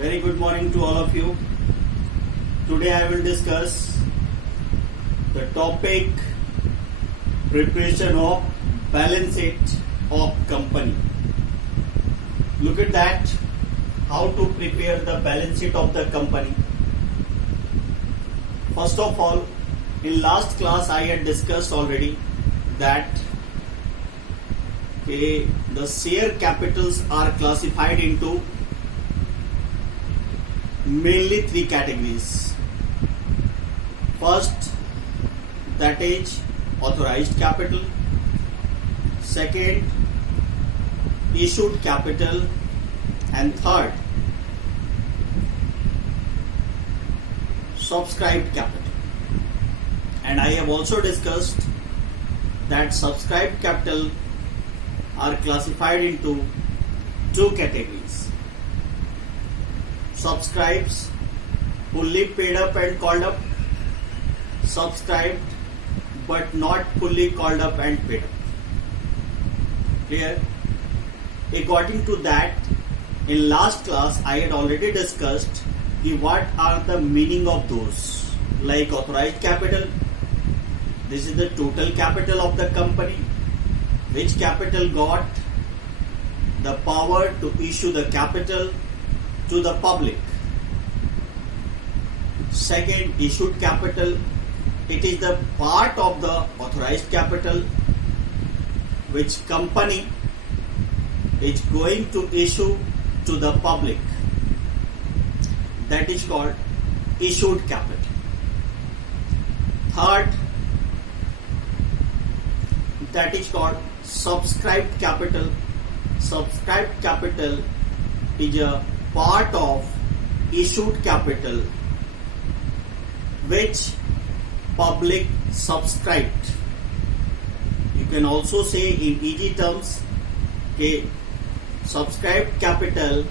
Very good morning to all of you. Today I will discuss the topic preparation of balance sheet of company. Look at that, how to prepare the balance sheet of the company. First of all, in last class I had discussed already that the share capitals are classified into mainly three categories. First, that is authorized capital. Second, issued capital. And third, subscribed capital. And I have also discussed that subscribed capital are classified into two categories. Subscribes, fully paid up and called up. Subscribed but not fully called up and paid up. Clear? According to that, in last class I had already discussed what are the meaning of those. Like authorized capital, this is the total capital of the company, which capital got the power to issue the capital to the public. Second, issued capital, it is the part of the authorized capital which company is going to issue to the public. That is called issued capital. Third, that is called subscribed capital. Subscribed capital is a part of issued capital which public subscribed. You can also say in easy terms, subscribed capital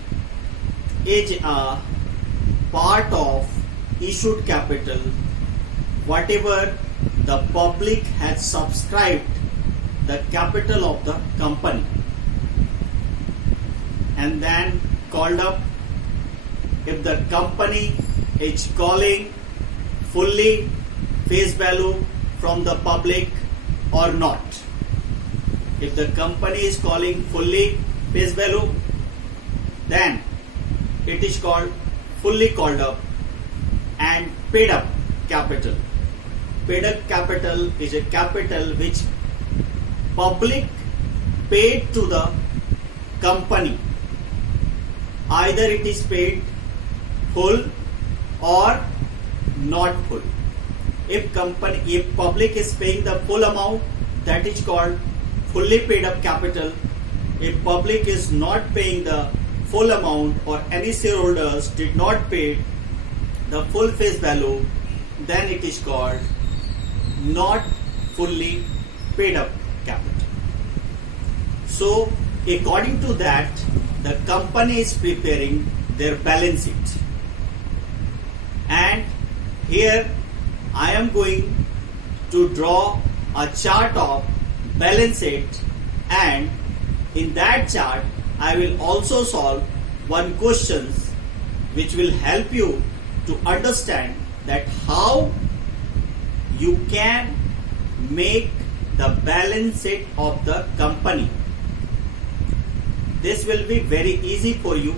is a part of issued capital whatever the public has subscribed the capital of the company. And then called up, if the company is calling fully face value from the public or not. If the company is calling fully face value, then it is called fully called up and paid up capital. Paid up capital is a capital which public paid to the company. Either it is paid full or not full. If public is paying the full amount, that is called fully paid up capital. If public is not paying the full amount or any shareholders did not pay the full face value, then it is called not fully paid up capital. So according to that, the company is preparing their balance sheet. And here I am going to draw a chart of balance sheet, and in that chart I will also solve one question which will help you to understand that how you can make the balance sheet of the company. This will be very easy for you,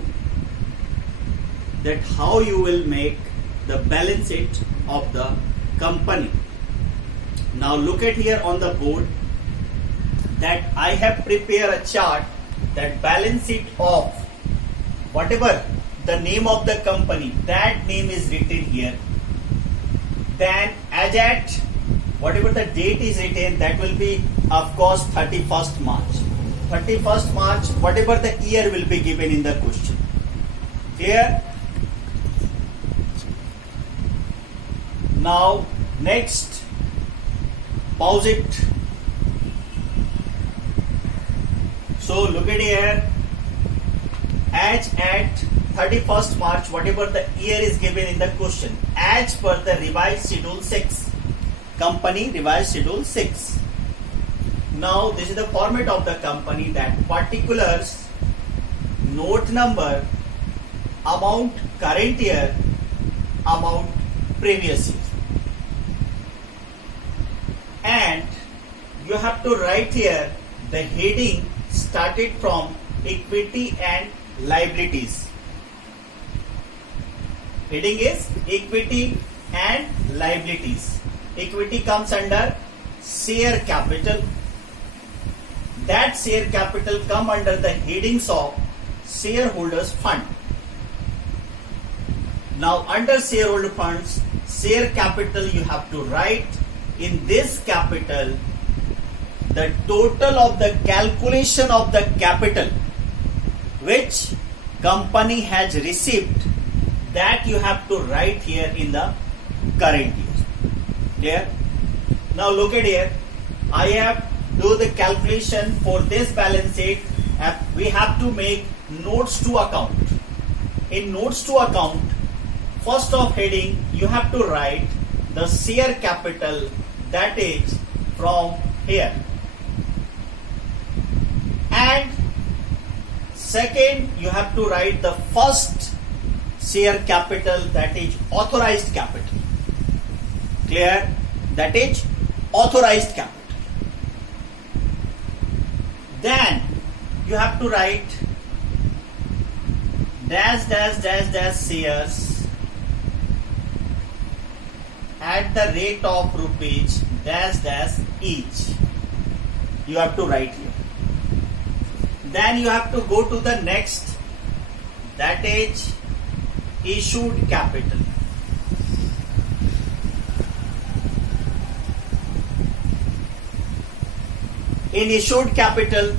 that how you will make the balance sheet of the company. Now look at here on the board that I have prepared a chart that balance sheet of whatever the name of the company, that name is written here. Then as at whatever the date is written, that will be of course 31st March. 31st March, whatever the year will be given in the question. Clear? Now next, pause it. So look at here, as at 31st March, whatever the year is given in the question, as per the revised schedule 6, company revised schedule 6. Now this is the format of the company, that particulars, note number amount current year, amount previous year. And you have to write here the heading started from equity and liabilities. Heading is equity and liabilities. Equity comes under share capital. That share capital come under the headings of shareholders fund. Now under shareholder funds, share capital you have to write in this capital the total of the calculation of the capital which company has received, that you have to write here in the current year. Clear? Now look at here. I have do the calculation for this balance sheet. We have to make notes to account. In notes to account, first of heading you have to write the share capital, that is from here. And second, you have to write the first share capital, that is authorized capital. Clear? That is authorized capital. Then you have to write dash dash dash dash shares at the rate of rupees dash dash each. You have to write here. Then you have to go to the next, that is issued capital. In issued capital,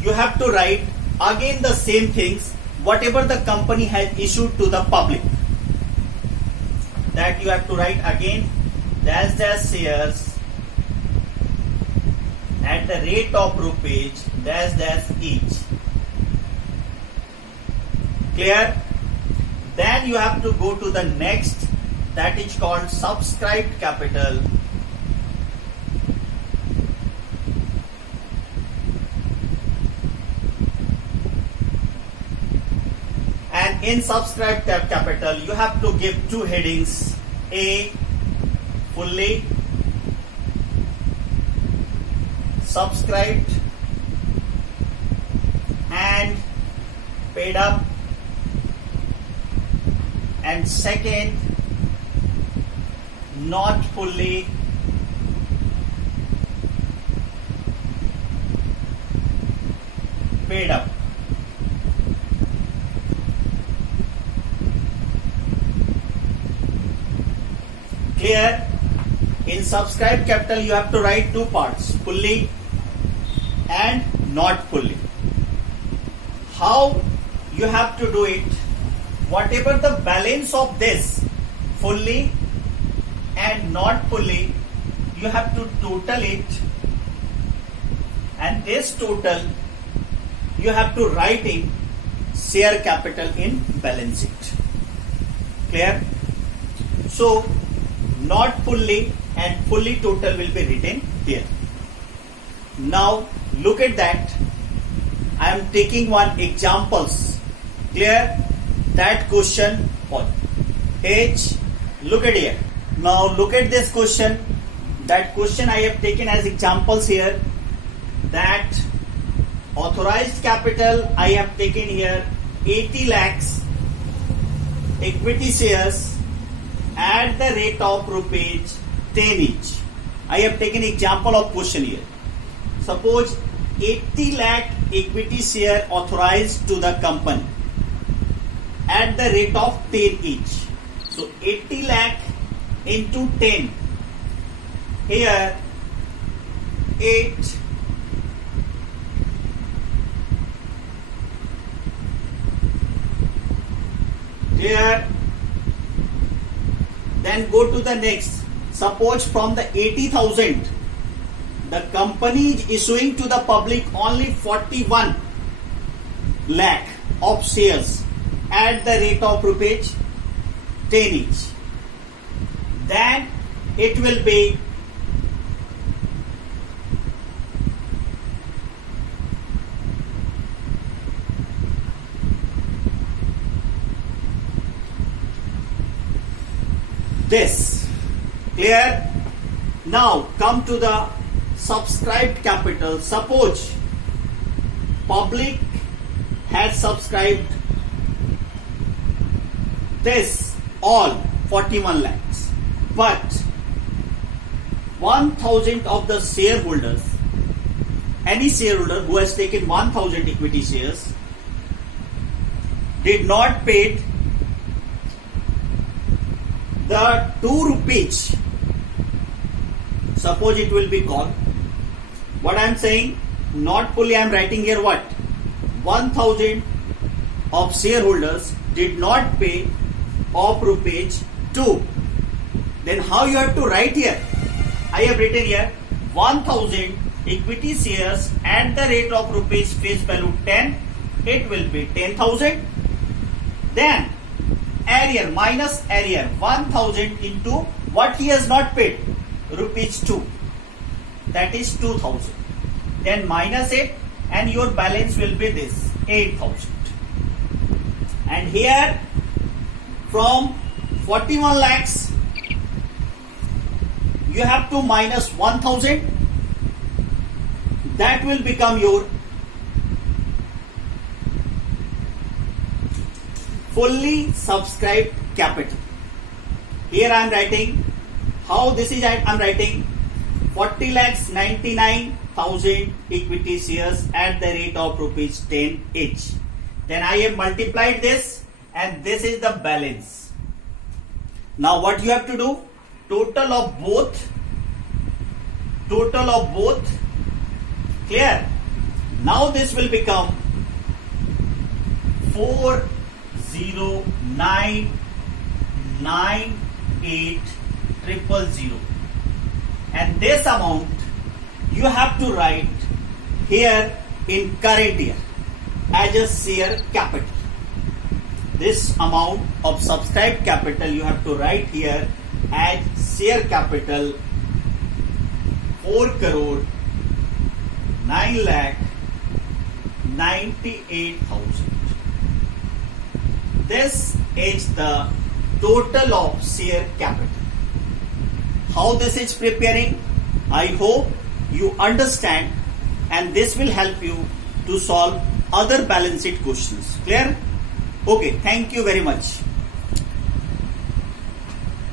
you have to write again the same things, whatever the company has issued to the public. That you have to write again dash dash shares at the rate of rupees dash dash each. Clear? Then you have to go to the next, that is called subscribed capital. And in subscribed capital, you have to give two headings: A, fully subscribed and paid up, and second, not fully paid up. Clear? In subscribed capital, you have to write two parts: fully and not fully. How you have to do it? Whatever the balance of this, fully and not fully, you have to total it, and this total you have to write in share capital in balance sheet. Clear? So not fully and fully total will be written here. Now look at that. I am taking one examples. Clear? That question on page. Look at here. Now look at this question. That question I have taken as examples here. That authorized capital I have taken here 80 lakhs equity shares at the rate of rupees 10 each. I have taken example of question here. Suppose 80 lakh equity share authorized to the company at the rate of 10 each. So 80 lakh into 10. Here 8 here. Then go to the next. Suppose from the 80,000, the company is issuing to the public only 41 lakh of shares at the rate of rupees 10 each. Then it will be this. Clear? Now come to the subscribed capital. Suppose public has subscribed this all 41 lakhs, but 1,000 of the shareholders, any shareholder who has taken 1,000 equity shares did not pay the 2 rupees. Suppose it will be called. What I am saying, not fully I am writing here what? 1,000 of shareholders did not pay of rupees 2. Then how you have to write here? I have written here 1,000 equity shares at the rate of rupees face value 10. It will be 10,000. Then area minus area 1,000 into what he has not paid, rupees 2. That is 2,000. Then minus it and your balance will be this 8,000. And here from 41 lakhs you have to minus 1,000. That will become your fully subscribed capital. Here I am writing how this is. I am writing 40 lakhs 99,000 equity shares at the rate of rupees 10 each. Then I have multiplied this and this is the balance. Now what you have to do? Total of both. Clear? Now this will become 409,980,000. And this amount you have to write here in current year as a share capital. This amount of subscribed capital you have to write here as share capital 4 crore 9 lakh 98,000. This is the total of share capital. How this is preparing, I hope you understand, and this will help you to solve other balance sheet questions. Clear? Okay, thank you very much.